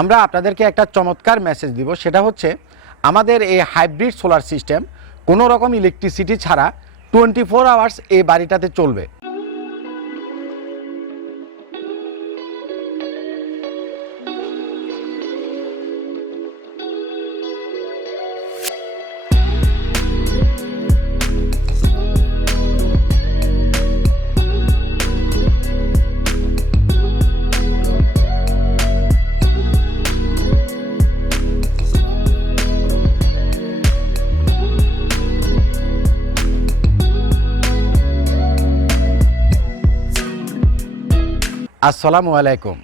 আমরা আপনাদেরকে একটা চমৎকার মেসেজ দিব। সেটা হচ্ছে, আমাদের এই হাইব্রিড সোলার সিস্টেম কোনো রকম ইলেকট্রিসিটি ছাড়া টোয়েন্টি ফোর আওয়ার্স এই বাড়িটাতে চলবে। আসসালামু আলাইকুম।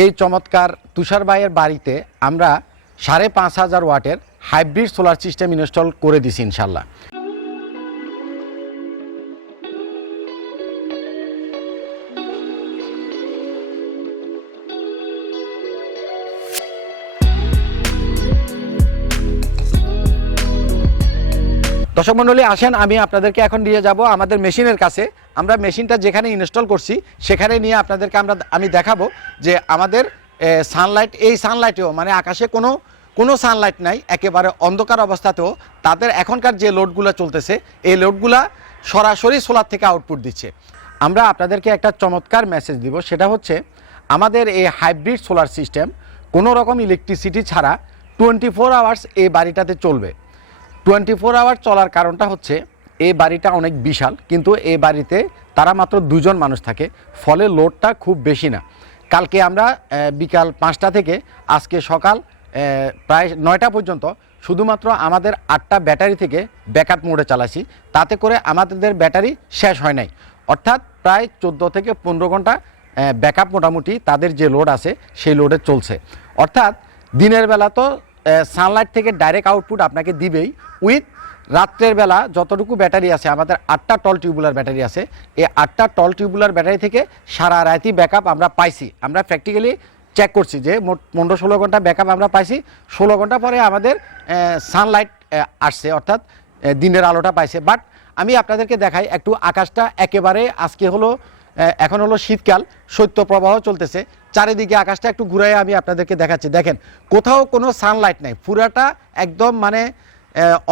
এই চমৎকার তুষার ভাইয়ের বাড়িতে আমরা সাড়ে পাঁচ হাজার ওয়াটের হাইব্রিড সোলার সিস্টেম ইনস্টল করে দিছি ইনশাল্লাহ। দর্শক মণ্ডলী, আসেন, আমি আপনাদেরকে এখন নিয়ে যাব আমাদের মেশিনের কাছে। আমরা মেশিনটা যেখানে ইনস্টল করছি, সেখানে নিয়ে আপনাদেরকে আমরা, আমি দেখাবো যে আমাদের সানলাইট এই সানলাইটেও মানে আকাশে কোনো কোনো সানলাইট নাই, একেবারে অন্ধকার অবস্থাতেও তাদের এখনকার যে লোডগুলো চলতেছে, এই লোডগুলা সরাসরি সোলার থেকে আউটপুট দিচ্ছে। আমরা আপনাদেরকে একটা চমৎকার মেসেজ দিব, সেটা হচ্ছে আমাদের এই হাইব্রিড সোলার সিস্টেম কোনো রকম ইলেকট্রিসিটি ছাড়া টোয়েন্টি ফোর আওয়ার্স এই বাড়িটাতে চলবে। টোয়েন্টি ফোর আওয়ার চলার কারণটা হচ্ছে, এই বাড়িটা অনেক বিশাল, কিন্তু এই বাড়িতে তারা মাত্র দুজন মানুষ থাকে, ফলে লোডটা খুব বেশি না। কালকে আমরা বিকাল পাঁচটা থেকে আজকে সকাল প্রায় নয়টা পর্যন্ত শুধুমাত্র আমাদের আটটা ব্যাটারি থেকে ব্যাকআপ মোডে চালাছি তাতে করে আমাদের ব্যাটারি শেষ হয় নাই। অর্থাৎ প্রায় চোদ্দ থেকে পনেরো ঘণ্টা ব্যাকআপ মোটামুটি তাদের যে লোড আছে, সেই লোডে চলছে। অর্থাৎ দিনের বেলা তো সানলাইট থেকে ডাইরেক্ট আউটপুট আপনাকে দিবেই উইথ রাত্রের বেলা যতটুকু ব্যাটারি আছে, আমাদের আটটা টল টিউবুলার ব্যাটারি আছে, এই আটটা টল টিউবুলার ব্যাটারি থেকে সারা রাতি ব্যাকআপ আমরা পাইছি। আমরা প্র্যাকটিক্যালি চেক করছি যে মোট পনেরো ষোলো ঘণ্টা ব্যাকআপ আমরা পাইছি। ষোলো ঘণ্টা পরে আমাদের সানলাইট আসছে, অর্থাৎ দিনের আলোটা পাইছে। বাট আমি আপনাদেরকে দেখাই, একটু আকাশটা একেবারে আজকে হলো এখন হলো শীতকাল, শৈত্য প্রবাহ চলতেছে। চারিদিকে আকাশটা একটু ঘুরাই আমি আপনাদেরকে দেখাচ্ছি। দেখেন, কোথাও কোনো সানলাইট নাই। পুরাটা একদম মানে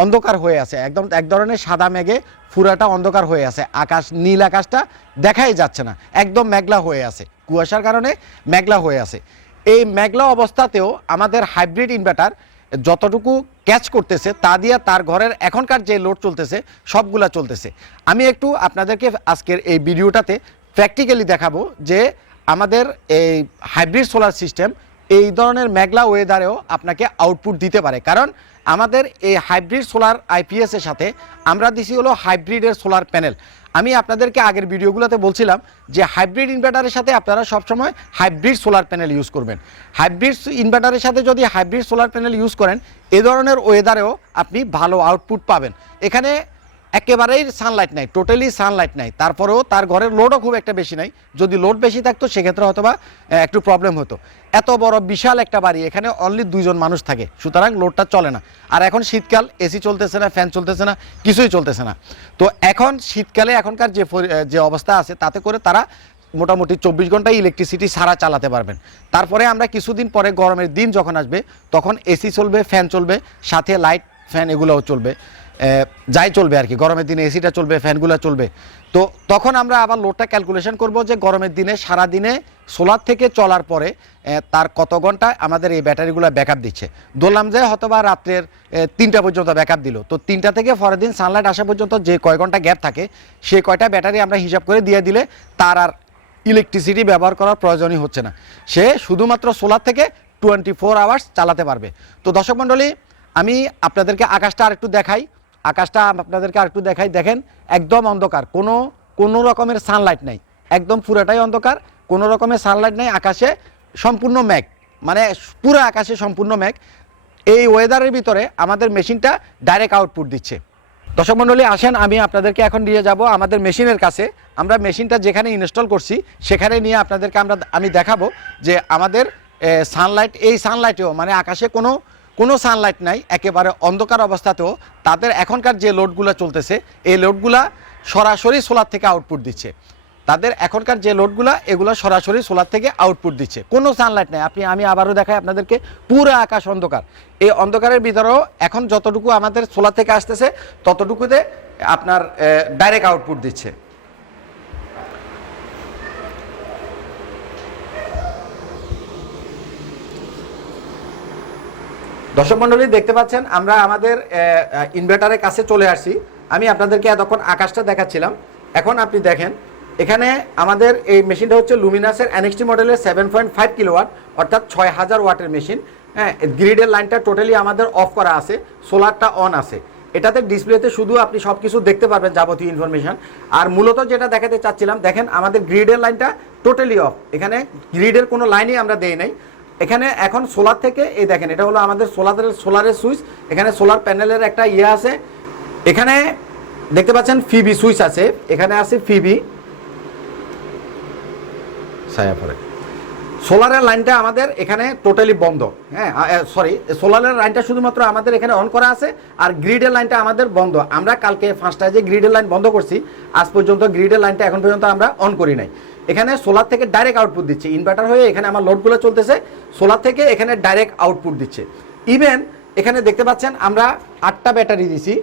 অন্ধকার হয়ে আছে। একদম এক ধরনের সাদা মেঘে পুরাটা অন্ধকার হয়ে আছে। আকাশ, নীল আকাশটা দেখাই যাচ্ছে না। একদম মেঘলা হয়ে আছে। কুয়াশার কারণে মেঘলা হয়ে আছে। এই মেঘলা অবস্থাতেও আমাদের হাইব্রিড ইনভার্টার যতটুকু ক্যাচ করতেছে, তা দিয়ে তার ঘরের এখনকার যে লোড চলতেছে, সবগুলা চলতেছে। আমি একটু আপনাদেরকে আজকের এই ভিডিওটাতে প্র্যাকটিক্যালি দেখাবো যে আমাদের এই হাইব্রিড সোলার সিস্টেম এই ধরনের মেঘলা ওয়েদারেও আপনাকে আউটপুট দিতে পারে। কারণ আমাদের এই হাইব্রিড সোলার আইপিএসের সাথে আমরা দিছি হলো হাইব্রিডের সোলার প্যানেল আমি আপনাদেরকে আগের ভিডিওগুলোতে বলছিলাম যে হাইব্রিড ইনভার্টারের সাথে আপনারা সবসময় হাইব্রিড সোলার প্যানেল ইউজ করবেন। হাইব্রিড ইনভার্টারের সাথে যদি হাইব্রিড সোলার প্যানেল ইউজ করেন, এ ধরনের ওয়েদারেও আপনি ভালো আউটপুট পাবেন। এখানে একেবারেই সানলাইট নাই টোটালি সানলাইট নাই। তারপরেও তার ঘরের লোডও খুব একটা বেশি নাই। যদি লোড বেশি থাকতো, সেক্ষেত্রে হয়তো বা একটু প্রবলেম হতো। এত বড় বিশাল একটা বাড়ি, এখানে অনলি দুইজন মানুষ থাকে, সুতরাং লোডটা চলে না। আর এখন শীতকাল এসি চলতেছে না ফ্যান চলতেছে না, কিছুই চলতেছে না। তো এখন শীতকালে এখনকার যে যে অবস্থা আছে, তাতে করে তারা মোটামুটি চব্বিশ ঘন্টায় ইলেকট্রিসিটি সারা চালাতে পারবেন। তারপরে আমরা কিছুদিন পরে গরমের দিন যখন আসবে, তখন এসি চলবে ফ্যান চলবে, সাথে লাইট ফ্যান এগুলোও চলবে। যাই চলবে আর কি। গরমের দিনে এসিটা চলবে, ফ্যানগুলো চলবে। তো তখন আমরা আবার লোডটা ক্যালকুলেশন করব যে গরমের দিনে সারা দিনে সোলার থেকে চলার পরে তার কত ঘণ্টা আমাদের এই ব্যাটারিগুলো ব্যাকআপ দিচ্ছে। ধরলাম যে হয়তোবা রাত্রের তিনটা পর্যন্ত ব্যাকআপ দিল। তো তিনটা থেকে পরের দিন সানলাইট আসা পর্যন্ত যে কয় ঘণ্টা গ্যাপ থাকে সেই কয়টা ব্যাটারি আমরা হিসাব করে দিয়ে দিলে তার আর ইলেকট্রিসিটি ব্যবহার করার প্রয়োজনই হচ্ছে না। সে শুধুমাত্র সোলার থেকে টোয়েন্টি ফোর আওয়ার্স চালাতে পারবে। তো দর্শক মণ্ডলী, আমি আপনাদেরকে আকাশটা আর একটু দেখাই। আকাশটা আপনাদেরকে আর একটু দেখাই, দেখেন, একদম অন্ধকার। কোনো কোনো রকমের সানলাইট নাই। একদম পুরোটাই অন্ধকার, কোনো রকমের সানলাইট নাই, আকাশে সম্পূর্ণ মেঘ। মানে পুরো আকাশে সম্পূর্ণ মেঘ। এই ওয়েদারের ভিতরে আমাদের মেশিনটা ডাইরেক্ট আউটপুট দিচ্ছে। দর্শক মণ্ডলী, আসেন, আমি আপনাদেরকে এখন নিয়ে যাব আমাদের মেশিনের কাছে। আমরা মেশিনটা যেখানে ইনস্টল করছি, সেখানে নিয়ে আপনাদেরকে আমরা, আমি দেখাবো যে আমাদের সানলাইট এই সানলাইটেও মানে আকাশে কোনো কোনো সানলাইট নাই, একেবারে অন্ধকার অবস্থাতেও তাদের এখনকার যে লোডগুলো চলতেছে, এই লোডগুলা সরাসরি সোলার থেকে আউটপুট দিচ্ছে। তাদের এখনকার যে লোডগুলো এগুলো সরাসরি সোলার থেকে আউটপুট দিচ্ছে। কোনো সানলাইট নেই। আপনি, আমি আবারও দেখাই আপনাদেরকে পুরো আকাশ অন্ধকার। এই অন্ধকারের ভিতরেও এখন যতটুকু আমাদের সোলার থেকে আসতেছে, ততটুকুতে আপনার ডাইরেক্ট আউটপুট দিচ্ছে। দর্শক মণ্ডলী, দেখতে পাচ্ছেন, আমরা আমাদের ইনভার্টারের কাছে চলে আসছি। আমি আপনাদেরকে এতক্ষণ আকাশটা দেখাচ্ছিলাম। এখন আপনি দেখেন, এখানে আমাদের এই মেশিনটা হচ্ছে লুমিনাসের এনএক্সটি মডেলের সেভেন পয়েন্ট ফাইভ কিলোওয়াট অর্থাৎ ছয় হাজার ওয়াটের মেশিন হ্যাঁ গ্রিডের লাইনটা টোটালি আমাদের অফ করা আছে সোলারটা অন আছে। এটাতে ডিসপ্লেতে শুধু আপনি সব কিছু দেখতে পারবেন যাবতীয় ইনফরমেশন আর মূলত যেটা দেখাতে চাচ্ছিলাম, দেখেন আমাদের গ্রিডের লাইনটা টোটালি অফ এখানে গ্রিডের কোনো লাইনই আমরা দেই নাই। এখানে এখন সোলার থেকে, এই দেখেন, এটা হলো আমাদের সোলারের সোলারের সুইচ এখানে সোলার প্যানেলের একটা ইয়ে আছে। এখানে দেখতে পাচ্ছেন ফিবি সুইচ আছে। এখানে আছে ফিবি সোলারের লাইনটা আমাদের এখানে টোটালি বন্ধ। হ্যাঁ সরি সোলারের লাইনটা শুধুমাত্র আমাদের এখানে অন করা আছে আর গ্রিডের লাইনটা আমাদের বন্ধ। আমরা কালকে ফার্স্টটায় যে গ্রিডের লাইন বন্ধ করছি, আজ পর্যন্ত গ্রিডের লাইনটা এখন পর্যন্ত আমরা অন করি নাই। এখানে সোলার থেকে ডাইরেক্ট আউটপুট দিচ্ছে। ইনভার্টার হয়ে এখানে আমার লোডগুলো চলতেছে সোলার থেকে এখানে ডাইরেক্ট আউটপুট দিচ্ছে। ইভেন এখানে দেখতে পাচ্ছেন আমরা আটটা ব্যাটারি দিছি।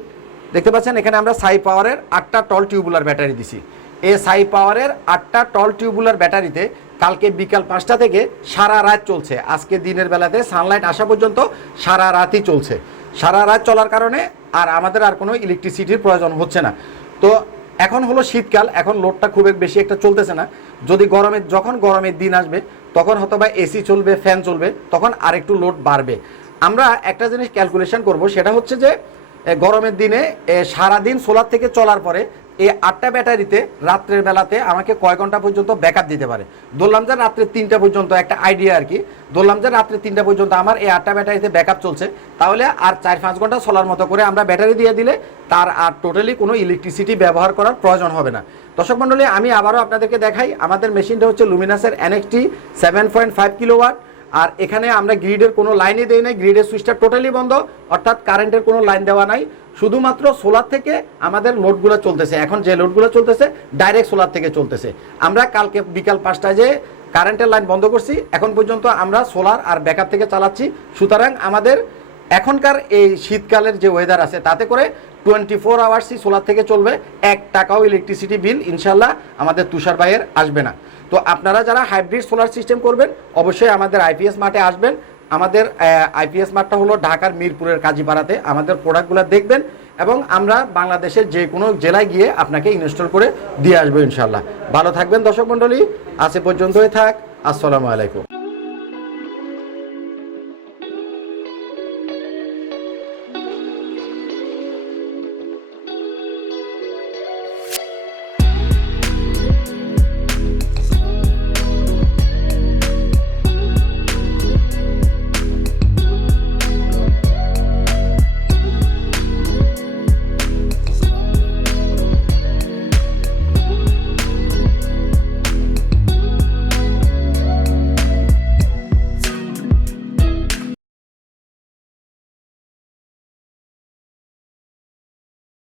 দেখতে পাচ্ছেন এখানে আমরা সাই পাওয়ারের আটটা টল টিউবুলার ব্যাটারি দিছি। এই সাই পাওয়ারের আটটা টল টিউবুলার ব্যাটারিতে কালকে বিকাল পাঁচটা থেকে সারা রাত চলছে। আজকে দিনের বেলাতে সানলাইট আসা পর্যন্ত সারা রাতই চলছে। সারা রাত চলার কারণে আর আমাদের আর কোনো ইলেকট্রিসিটির প্রয়োজন হচ্ছে না। তো এখন হলো শীতকাল, এখন লোডটা খুব বেশি একটা চলতেছে না। যদি গরমের যখন গরমের দিন আসবে, তখন হয়তো বা এসি চলবে, ফ্যান চলবে, তখন আরেকটু লোড বাড়বে। আমরা একটা জিনিস ক্যালকুলেশন করব, সেটা হচ্ছে যে গরমের দিনে সারাদিন সোলার থেকে চলার পরে এই আটটা ব্যাটারিতে রাত্রের বেলাতে আমাকে কয় ঘণ্টা পর্যন্ত ব্যাকআপ দিতে পারে? ধরলাম যে রাত্রে তিনটা পর্যন্ত একটা আইডিয়া আর কি। ধরলাম যে রাত্রে তিনটা পর্যন্ত আমার এই আটটা ব্যাটারিতে ব্যাকআপ চলছে। তাহলে আর চার পাঁচ ঘণ্টা সোলার মতো করে আমরা ব্যাটারি দিয়ে দিলে তার আর টোটালি কোনো ইলেকট্রিসিটি ব্যবহার করার প্রয়োজন হবে না। দর্শক মণ্ডলী, আমি আবারও আপনাদেরকে দেখাই, আমাদের মেশিনটা হচ্ছে লুমিনাসের NXT seven point five kilowatt আর এখানে আমরা গ্রিডের কোনো লাইনই দেই নাই গ্রিডের সুইচটা টোটালি বন্ধ, অর্থাৎ কারেন্টের কোনো লাইন দেওয়া নাই। শুধুমাত্র সোলার থেকে আমাদের লোডগুলো চলতেছে। এখন যে লোডগুলো চলতেছে ডাইরেক্ট সোলার থেকে চলতেছে। আমরা কালকে বিকাল পাঁচটায় যে কারেন্টের লাইন বন্ধ করছি, এখন পর্যন্ত আমরা সোলার আর ব্যাকআপ থেকে চালাচ্ছি। সুতরাং আমাদের এখনকার এই শীতকালের যে ওয়েদার আছে, তাতে করে টোয়েন্টি ফোর আওয়ার্সই সোলার থেকে চলবে, এক টাকাও ইলেকট্রিসিটি বিল ইনশাল্লাহ আমাদের তুষার ভাইয়ের আসবে না। তো আপনারা যারা হাইব্রিড সোলার সিস্টেম করবেন, অবশ্যই আমাদের আইপিএস মাঠে আসবেন। আমাদের আইপিএস মাঠটা হলো ঢাকার মিরপুরের কাজীপাড়াতে। আমাদের প্রোডাক্টগুলো দেখবেন এবং আমরা বাংলাদেশের যে কোনো জেলায় গিয়ে আপনাকে ইনস্টল করে দিয়ে আসব ইনশাল্লাহ। ভালো থাকবেন দর্শক মণ্ডলী, আজ পর্যন্তই থাক। আসসালামু আলাইকুম।